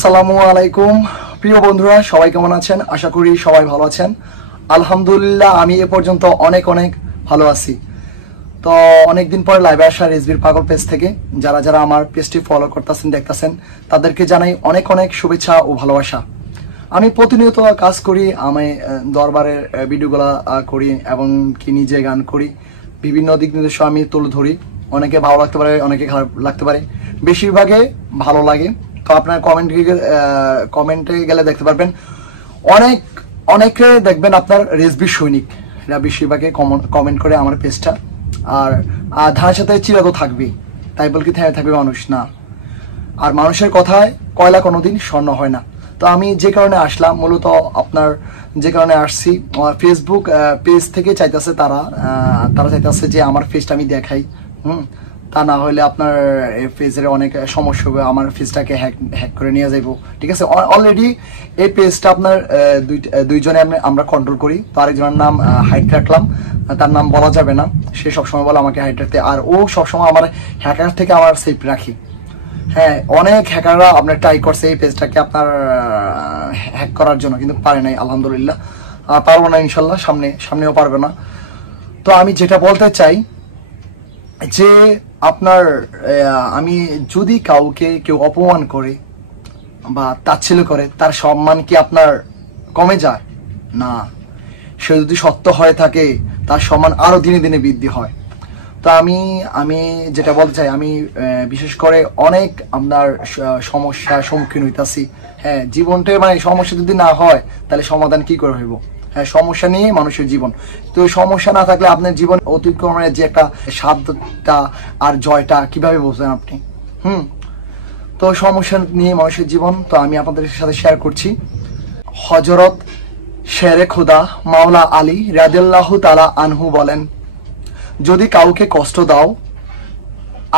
আসসালামু আলাইকুম প্রিয় বন্ধুরা, সবাই কেমন আছেন? আশা করি সবাই ভালো আছেন। আলহামদুলিল্লাহ, আমি এ পর্যন্ত অনেক ভালো আছি। তো অনেকদিন পরে লাইভে আসা রেজবির পাগল পেজ থেকে যারা যারা আমার পেজটি ফলো করতেছেন, দেখতেছেন, তাদেরকে জানাই অনেক শুভেচ্ছা ও ভালোবাসা। আমি প্রতিনিয়ত কাজ করি, আমি দরবারের ভিডিওগুলা করি এবং কি নিজে গান করি। বিভিন্ন দিক নির্দেশ আমি তুলে ধরি। অনেকে ভালো লাগতে পারে, অনেকে খারাপ লাগতে পারে, বেশিরভাগে ভালো লাগে। তো আপনার কমেন্টে গেলে দেখতে পারবেন অনেকে দেখবেন আপনার রেজবি সৈনিক, এরা বেশিরভাগে কমেন্ট করে আমার পেজটা। আর ধানের সাথে চিরাত থাকবে, তাই বল কি থেমে থাকবে মানুষ না। আর মানুষের কথায় কয়লা কোনোদিন স্বর্ণ হয় না। তো আমি যে কারণে আসলাম, মূলত আপনার যে কারণে আসছি, ফেসবুক পেজ থেকে চাইতেছে তারা চাইতেছে যে আমার ফেসটা আমি দেখাই। তা না হলে আপনার পেজের অনেক সমস্যা হবে, আমার পেজটাকে হ্যাক করে নিয়ে যাইব। ঠিক আছে, অলরেডি এই পেজটা আপনার দুইজনে আমরা কন্ট্রোল করি। তো আরেকজনের নাম হাইড রাখলাম, তার নাম বলা যাবে না। সে সবসময় বলে আমাকে হাইড রাখতে, আর ও সবসময় আমার হ্যাকার থেকে আমার সেফ রাখি। হ্যাঁ, অনেক হ্যাকাররা আপনার ট্রাই করছে এই পেজটাকে আপনার হ্যাক করার জন্য, কিন্তু পারে নাই। আলহামদুলিল্লাহ, পারবো না ইনশাল্লাহ, সামনেও পারবে না। তো আমি যেটা বলতে চাই যে আপনার আমি যদি কেউ অপমান করে বা তাচ্ছিল্য করে, তার সম্মান কি আপনার কমে যায়? না, সে যদি সত্য হয়ে থাকে তার সম্মান আরো দিনে দিনে বৃদ্ধি হয়। তো আমি যেটা বলতে চাই, আমি বিশেষ করে অনেক আপনার সমস্যার সম্মুখীন হইতাছি। হ্যাঁ, জীবনটা মানে সমস্যা যদি না হয় তাহলে সমাধান কি করে হইব? হ্যাঁ, সমস্যা নিয়ে মানুষের জীবন। তো সমস্যা না থাকলে আপনার জীবন অতিক্রমের যে একটা স্বাদটা আর জয়টা কিভাবে বুঝবেন আপনি? তো সমস্যা নিয়ে মানুষের জীবন। তো আমি আপনাদের সাথে শেয়ার করছি। হযরত শেরে খুদা মাওলা আলী রাদিয়াল্লাহু তাআলা আনহু বলেন, যদি কাউকে কষ্ট দাও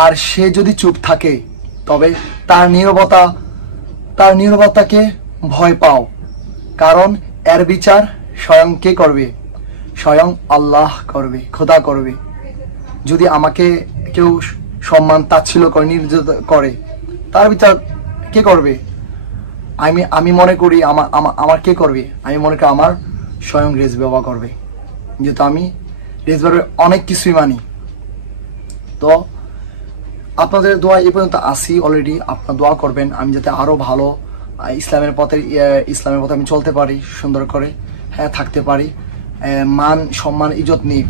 আর সে যদি চুপ থাকে, তবে তার নীরবতাকে ভয় পাও, কারণ এর বিচার স্বয়ং কে করবে? স্বয়ং আল্লাহ করবে, খোদা করবে। যদি আমাকে কেউ সম্মান তাচ্ছিল্য করে, নির্যাতন করে, তার বিচার কে করবে? আমি মনে করি আমার কে করবে? আমি মনে করি আমার স্বয়ং রেজবি বাবা করবে, যেহেতু আমি রেজবির অনেক কিছুই মানি। তো আপনাদের দোয়া এই পর্যন্ত আসি অলরেডি। আপনারা দোয়া করবেন আমি যাতে আরো ভালো ইসলামের পথে আমি চলতে পারি, সুন্দর করে হ্যাঁ থাকতে পারি, মান সম্মান ইজ্জত নিয়ে।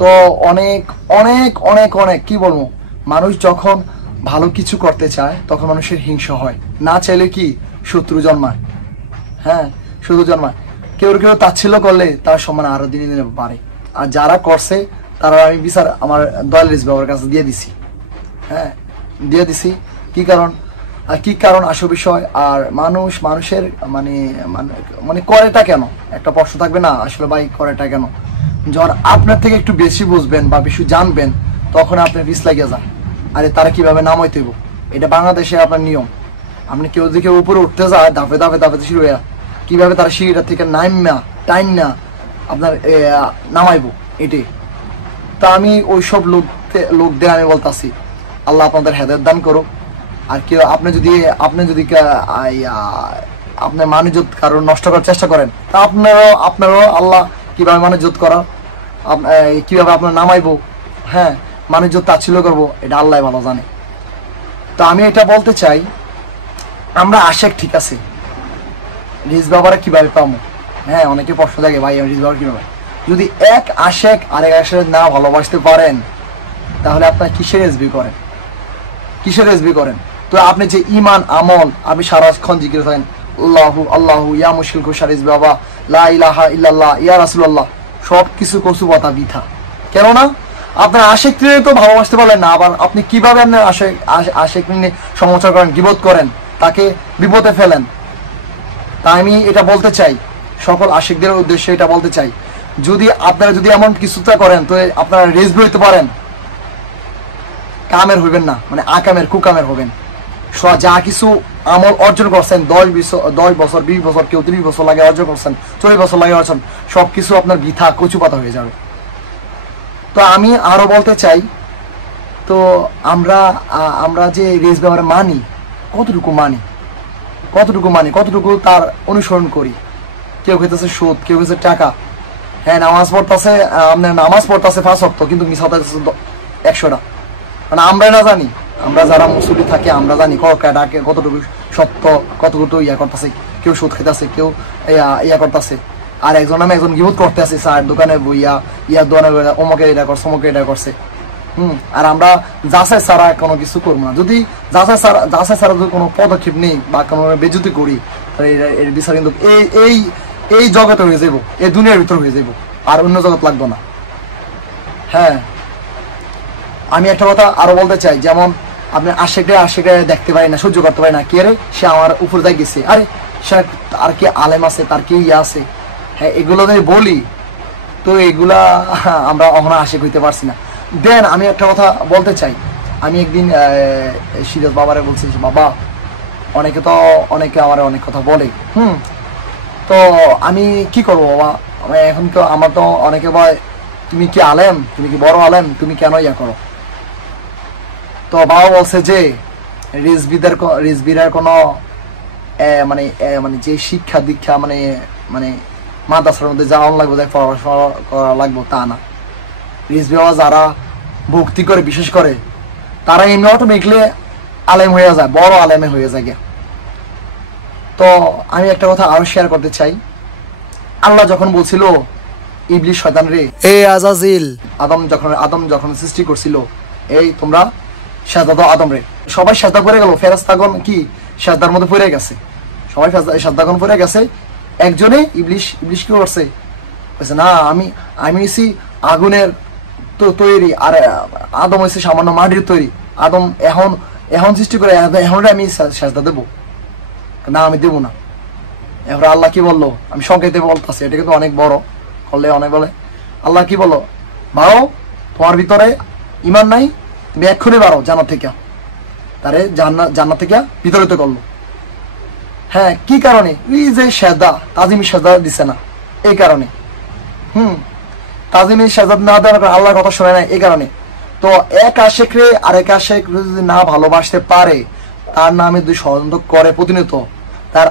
তো অনেক অনেক অনেক অনেক কি বলবো, মানুষ যখন ভালো কিছু করতে চায় তখন মানুষের হিংসা হয়, না চাইলে কি শত্রু জন্মায়। হ্যাঁ, শত্রু জন্মায়। কেউ তাচ্ছিল্য করলে তার সম্মান আরো দিনে দিনে বাড়ে। আর যারা করছে তারা আমি বিচার আমার দয়াল রেজবি বাবার কাছে দিয়ে দিছি। হ্যাঁ, দিয়ে দিছি। কি কারণ আসল বিষয়। আর মানুষের মানে করেটা কেন একটা প্রশ্ন থাকবে না, আসলে ভাই করেটা কেন? যখন আপনার থেকে একটু বেশি বুঝবেন বা বেশি জানবেন, তখন আপনার পিছ লাগিয়ে যান, আরে তারা কিভাবে নামাইতে হইব। এটা বাংলাদেশে আপনার নিয়ম। আপনি কেউ যদি কেউ উপরে উঠতে যায়, ধাপে ধাপে সিঁড়ি হইয়া, কিভাবে তারা সিঁড়িটা থেকে টাইম না আপনার নামাইবো, এটাই। তা আমি ওইসব লোকদের আমি বলতাছি, আল্লাহ আপনাদের হেদায়েত দান করো। আর কেউ আপনি যদি আপনার মানুষজত কারো নষ্ট করার চেষ্টা করেন, তা আপনারও আল্লাহ কিভাবে মানুষজত করা, কিভাবে আপনার নামাইবো, হ্যাঁ, মানুষজত তাচ্ছিল্য করবো, এটা আল্লাহ ভালো জানে। তো আমি এটা বলতে চাই, আমরা আশেক ঠিক আছে, রিজ বাবারা কিভাবে পাবো? হ্যাঁ, অনেকে প্রশ্ন থাকে, ভাই রিজ বাবা কিভাবে? যদি এক আশেক আরেক আশেক না ভালোবাসতে পারেন, তাহলে আপনার কিসের রেজবি করেন? তো আপনি যে ইমান আমল আপনি সারাক্ষণ জিকির থাকেন, আল্লাহু আল্লাহু ইয়া মুশকিল কুশা রেজবি বাবা, লা ইলাহা ইল্লাল্লাহ ইয়া রাসূলুল্লাহ, সব কিছু কসু কথা বৃথা। কেননা আপনার আশেক তো ভালোবাসতে পারলেন না, আবার আপনি কিভাবে আপনার আশেক নিয়ে সমালোচনা করেন, গীবত করেন, তাকে বিপদে ফেলেন। তাই আমি এটা বলতে চাই, সকল আশেকদের উদ্দেশ্যে এটা বলতে চাই, আপনারা যদি এমন কিছুটা করেন, তো আপনারা রেজবি হইতে পারেন, কামের হইবেন না, মানে আকামের কুকামের হবেন। যা কিছু আমল অর্জন করছেন, 10 বছর 20 বছর, কেউ 30 বছর লাগে অর্জন করছেন, 40 বছর লাগে অর্জন, সবকিছু আপনার বৃথা কচু পাতা হয়ে যাবে। তো আমি আরো বলতে চাই, তো আমরা যে রেজবি বাবার মানি, কতটুকু মানি? কতটুকু মানি, কতটুকু তার অনুসরণ করি। কেউ খেতেছে সুদ, কেউ খেতেছে টাকা। হ্যাঁ, নামাজ পড়তেছে, আপনার নামাজ পড়তেছে 5 ওয়াক্ত, কিন্তু মিস হতে 100টা। মানে আমরা না জানি, আমরা যারা মুসলিম থাকি আমরা জানি কতটুকু সত্য, কতটুকু ইয়া করতেছে। কেউ সুদ খেতেছে, কেউ ইয়া করতেছে, আর একজন নামে একজন গিবত করতে আছে, চায়ের দোকানে বইয়া, ইয়ার দোকানে অমুকে এটা করছে, অমুকে এটা করছে। আর আমরা যাচাই ছাড়া কোনো কিছু করবো না। যদি যাচাই ছাড়া যদি কোনো পদক্ষেপ নেই বা কোনো বেজ্জতি করি, তাহলে এর বিচার কিন্তু এই জগতে হয়ে যাবো, এই দুনিয়ার ভিতর হয়ে যাবো, আর অন্য জগৎ লাগবো না। হ্যাঁ, আমি একটা কথা আরো বলতে চাই, যেমন আপনি আশেকে দেখতে পারি না, সহ্য করতে পারি না, কে রে সে আমার উপর দিয়ে গেছে, আরে সে আর কি আলেম আছে, তার কি ইয়ে আছে। হ্যাঁ, এগুলো যদি বলি তো এগুলা আমরা কখনো আশেক হইতে পারছি না। দেন আমি একটা কথা বলতে চাই, আমি একদিন সিরাজ বাবারে বলছি, বাবা অনেকে আমার অনেক কথা বলে, তো আমি কি করবো বাবা, এখন তো আমার তো অনেকে বলে তুমি কি আলেম, তুমি কি বড় আলেম, তুমি কেন ইয়া করো। তো বাবা বলছে যে রিজবিরের কোনো মানে মানে যে শিক্ষা দীক্ষা মানে মানে মাদ্রাসার মধ্যে যাওয়া লাগবে, যাই পড়াশোনা করা লাগবে তা না। রিজবি বাবা যারা ভক্তি করে, বিশেষ করে তারা এমনি অটোমেটিকলি আলেম হয়ে যায়, বড় আলেমে হয়ে যায়। তো আমি একটা কথা আরো শেয়ার করতে চাই, আল্লাহ যখন বলছিল ইবলিস শয়তান রে, এ আজাজিল, আদম যখন সৃষ্টি করছিল, এই তোমরা সাজদা দাও আদম রে, সবাই সাজদা করে গেল, ফেরেশতাগণ কি সাজদার মধ্যে পড়ে গেছে, সবাই সাজদাগণ পড়ে গেছে। একজনে ইবলিস কি করছে, বলছে না আমি হইছি আগুনের তৈরি, আর আদম হয়েছে সামান্য মাটির তৈরি। আদম এখন সৃষ্টি করে, এখন আমি সাজদা দেবো না, আমি দেবো না। এবার আল্লাহ কি বললো, আমি সংকেতে বলতেছি, এটা কিন্তু অনেক বড়, করলে অনেক বলে। আল্লাহ কি বললো, বারো তোমার ভিতরে ইমান নাই, তুমি এক্ষুনি বারো জান্নাত থেকে। তারে জান্নাত থেকে বিতরিত করলো। হ্যাঁ, কি কারণে? এই যে সেজদা, তাজিমি সেজদা দিছে না, এই কারণে। তাজিমি সেজদা না দেওয়ার কারণে, আল্লাহর কথা শোনে না, এই কারণে। তো এক আশেক রে আরেক আশেক যদি না ভালোবাসতে পারে, তার নামে দুই ষড়যন্ত্র করে প্রতিনিয়ত, তার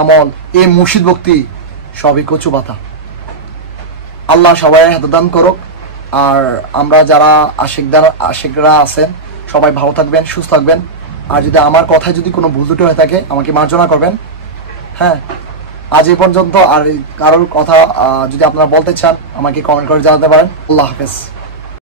আমল এই মুর্শিদ ভক্তি সবই কচু পাতা। আল্লাহ সবাই হাতে দান করুক। আর আমরা যারা আশেকরা আছেন সবাই ভালো থাকবেন, সুস্থ থাকবেন। আর যদি আমার কথায় যদি কোনো ভুল ত্রুটি হয়ে থাকে আমাকে মার্জনা করবেন। হ্যাঁ, আজ এই পর্যন্ত। আর কারোর কথা যদি আপনারা বলতে চান আমাকে কমেন্ট করে জানাতে পারেন। আল্লাহ হাফেজ।